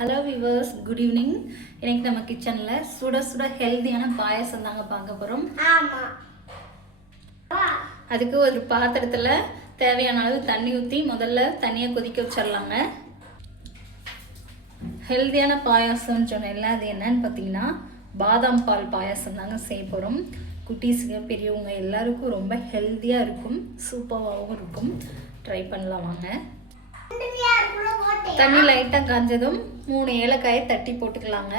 Hello viewers, good evening. இன்னைக்கு நம்ம கிச்சனில் சுட சுட ஹெல்த்தியான பாயசம் தாங்க பார்க்க போகிறோம். அதுக்கு ஒரு பாத்திரத்தில் தேவையான அளவு தண்ணி ஊற்றி முதல்ல தண்ணியை கொதிக்க வச்சிடலாங்க. ஹெல்த்தியான பாயாசம்னு சொன்னேன்ல, அது என்னன்னு பார்த்தீங்கன்னா பாதாம் பால் பாயாசம் தாங்க செய்ய போகிறோம். குட்டீஸுங்க பெரியவங்க எல்லாருக்கும் ரொம்ப ஹெல்த்தியாக இருக்கும், சூப்பராகவும் இருக்கும். ட்ரை பண்ணலாம் வாங்க. தண்ணி லைட்டாக காஞ்சதும் 3 ஏலக்காயை தட்டி போட்டுக்கலாங்க.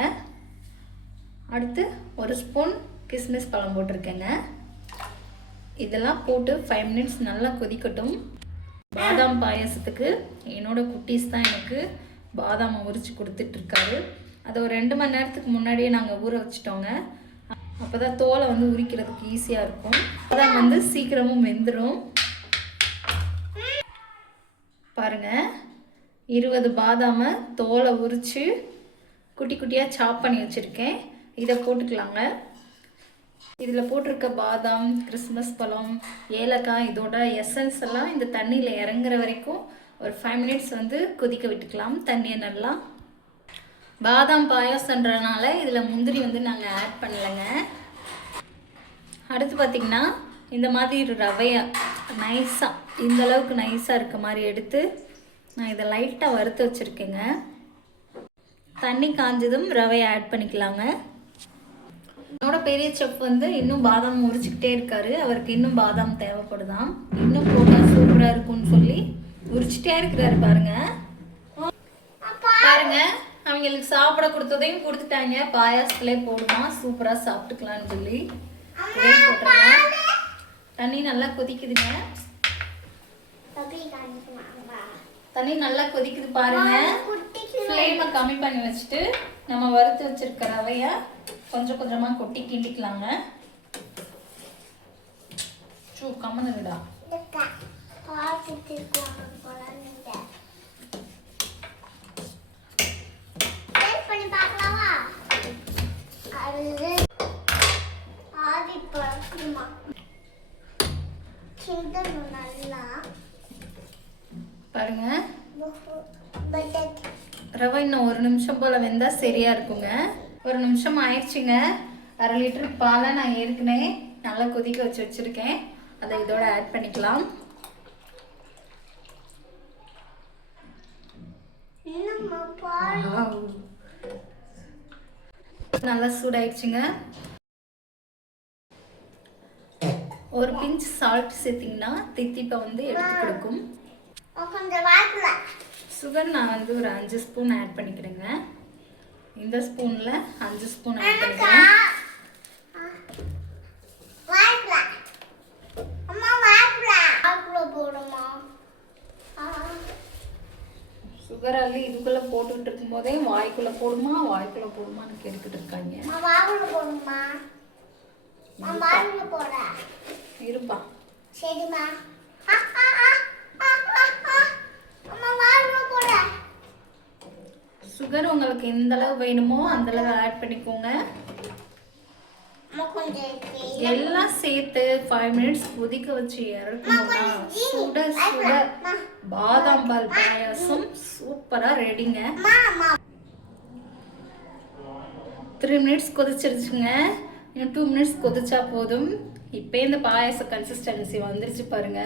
அடுத்து 1 ஸ்பூன் கிஸ்மிஸ் பழம் போட்டிருக்கேங்க. இதெல்லாம் போட்டு 5 மினிட்ஸ் நல்லா கொதிக்கட்டும். பாதாம் பாயாசத்துக்கு என்னோட குட்டீஸ் தான் எனக்கு பாதாம் உரிச்சு கொடுத்துட்ருக்காரு. அதை ஒரு 2 மணி நேரத்துக்கு முன்னாடியே நாங்கள் ஊற வச்சிட்டோங்க. அப்போ தான் தோலை உரிக்கிறதுக்கு ஈஸியாக இருக்கும். பாதாம் சீக்கிரமும் வெந்துடும். பாருங்கள், 20 பாதாமை தோலை உரித்து குட்டி குட்டியாக சாப் பண்ணி வச்சுருக்கேன். இதை போட்டுக்கலாங்க. இதில் போட்டிருக்க பாதாம், கிறிஸ்மஸ் பழம், ஏலக்காய், இதோட எசன்ஸ் எல்லாம் இந்த தண்ணியில் இறங்குற வரைக்கும் ஒரு 5 மினிட்ஸ் கொதிக்க விட்டுக்கலாம் தண்ணியை நல்லா. பாதாம் பாயாசன்றனால இதில் முந்திரி நாங்கள் ஆட் பண்ணலைங்க. அடுத்து பார்த்திங்கன்னா இந்த மாதிரி ரவையை நைஸாக, இந்த அளவுக்கு நைஸாக இருக்க மாதிரி எடுத்து நான் இதை லைட்டாக வறுத்து வச்சுருக்கேங்க. தண்ணி காஞ்சதும் ரவையை ஆட் பண்ணிக்கலாங்க. என்னோட பெரிய செஃப் இன்னும் பாதாம் உரிச்சிக்கிட்டே இருக்காரு. அவருக்கு இன்னும் பாதாம் தேவைப்படுதான், இன்னும் போட்டால் சூப்பராக இருக்கும்னு சொல்லி உரிச்சிட்டே இருக்கிறாரு. பாருங்க பாருங்க, அவங்களுக்கு சாப்பிட கொடுத்ததையும் கொடுத்துட்டாங்க. பாயாசத்துலேயே போடுமா, சூப்பராக சாப்பிட்டுக்கலான்னு சொல்லி போட்டுருங்க. தண்ணி நல்லா கொதிக்குதுங்க. தண்ணி நல்லா கொதிக்குது பாருங்க. ஃப்ளேமை கம்மி பண்ணி வச்சுட்டு நம்ம வறுத்து வச்சிருக்க ரவைய கொஞ்சம் கொஞ்சமாக கொட்டி கிண்டிக்கலாங்க. கம்மனு விடா. பாருங்க, ரவை இன்னும் 1 நிமிஷம் போல வெந்தா சரியா இருக்குங்க. 1 நிமிஷம் ஆயிடுச்சுங்க. 1/2 லிட்டர் பாலை நான் ஏற்கனவே நல்லா கொதிக்க வச்சிருக்கேன். அதை இதோட ஆட் பண்ணிக்கலாம். நல்லா சூடாயிடுச்சுங்க. ஒரு பிஞ்ச் சால்ட் சேர்த்திங்கன்னா தித்திப்பை எடுத்து கொடுக்கும். சுகர் நான் ஒரு 5 ஸ்பூன் ஆட் பண்ணிக்கிறேங்க. இந்த ஸ்பூனில் 5 ஸ்பூன் ஆட் பண்ணிக்கிறேன். சுகர் அள்ளி இதுக்குள்ளே போட்டுக்கிட்டு இருக்கும் போதே வாய்க்குள்ளே போடுமான்னு கேட்டுக்கிட்டு இருக்காங்க. இருப்பா. சரிம்மா. சுகர் உங்களுக்கு எந்த அளவு வேணுமோ அந்த அளவு ஆட் பண்ணிக்கோங்க. எல்லாம் சேர்த்து 5 மினிட்ஸ் கொதிக்க வச்சு இறக்கணும்னா சுட சுட பாதாம் பால் பாயாசம் சூப்பரா ரெடிங்க. 3 மினிட்ஸ் கொதிச்சிருச்சுங்க. இன்னும் 2 மினிட்ஸ் கொதிச்சா போதும். இப்போ இந்த பாயாச கன்சிஸ்டன்சி வந்துருச்சு பாருங்க.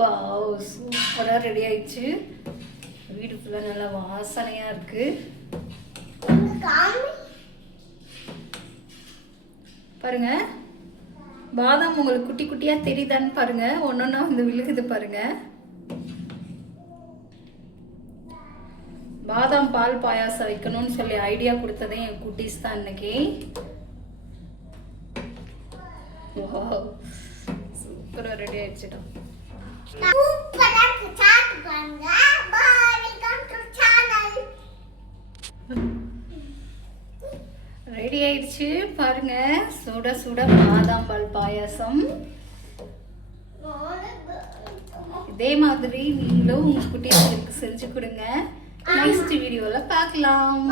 வாவ், சூப்பராக ரெடி ஆயிடுச்சு. வீடு ஃபுல்லாக நல்லா வாசனையாக இருக்கு. பாருங்க, பாதாம் உங்களுக்கு குட்டி குட்டியாக தெரியுதான்னு பாருங்க. ஒன்னொன்னா விழுகுது பாருங்க. பாதாம் பால் பாயாசம் வைக்கணும்னு சொல்லி ஐடியா கொடுத்ததே என் குட்டீஸ் தான் இன்னைக்கு. சூப்பரா ரெடி ஆயிடுச்சுட்டோம். ரெடி ஆயிடுச்சு பாருங்க, சுட சுட பாதாம் பால் பாயாசம். இதே மாதிரி நீங்களும் உங்க குட்டீஸ்களுக்கு செஞ்சு கொடுங்க. நெக்ஸ்ட் வீடியோல பார்க்கலாம்.